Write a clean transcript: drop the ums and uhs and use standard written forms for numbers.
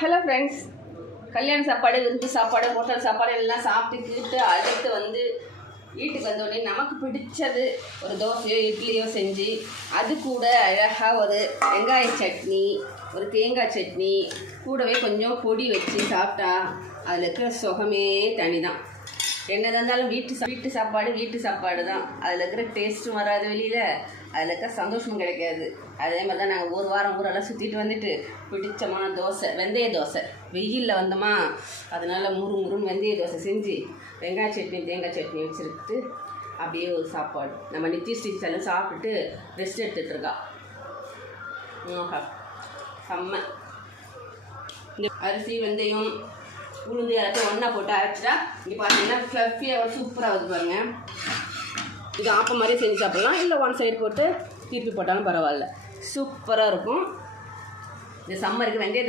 Hello friends, கல்யாண சாப்பாடு, விருந்து சாப்பாடு, ஹோட்டல் சாப்பாடு எல்லாம் சாப்பிட்டுக்கிட்டு அடுத்து வந்து வீட்டுக்கு வந்தோடனே நமக்கு பிடிச்சது ஒரு தோசையோ இட்லியோ செஞ்சு அது கூட அழகாக ஒரு வெங்காய சட்னி, ஒரு தேங்காய் சட்னி, கூடவே கொஞ்சம் பொடி வச்சு சாப்பிட்டா அதில் இருக்கிற சுகமே தனி தான். என்ன இருந்தாலும் வீட்டு சாப்பாடு தான். அதில் இருக்கிற டேஸ்ட்டும் வராது வெளியில், அதில் இருக்கிற சந்தோஷமும் கிடைக்காது. அதே மாதிரி தான் நாங்கள் ஒரு வாரம் ஊரெல்லாம் சுற்றிட்டு வந்துட்டு பிடிச்சமான தோசை, வெந்தய தோசை, வெயிலில் வந்தோமா அதனால் முறுமுறுன்னு வெந்தய தோசை செஞ்சு வெங்காய சட்னி தேங்காய் சட்னி வச்சுருக்குட்டு அப்படியே ஒரு சாப்பாடு. நம்ம நித்திய எல்லாம் சாப்பிட்டுட்டு ரெஸ்ட் எடுத்துகிட்ருக்கா. செம்ம. இந்த அரிசி வெந்தயம் உளுந்து எல்லாத்தையும் ஒன்றா போட்டு அரைச்சிட்டா இங்கே பார்த்தீங்கன்னா ஃப்ளஃபியாக சூப்பராக வந்து பாருங்க. இது ஆப்பம் மாதிரி செஞ்சு சாப்பிட்லாம், இல்லை ஒன் சைடு போட்டு திருப்பி போட்டாலும் பரவாயில்ல, சூப்பராக இருக்கும். இந்த சம்மருக்கு வெந்தய தோசை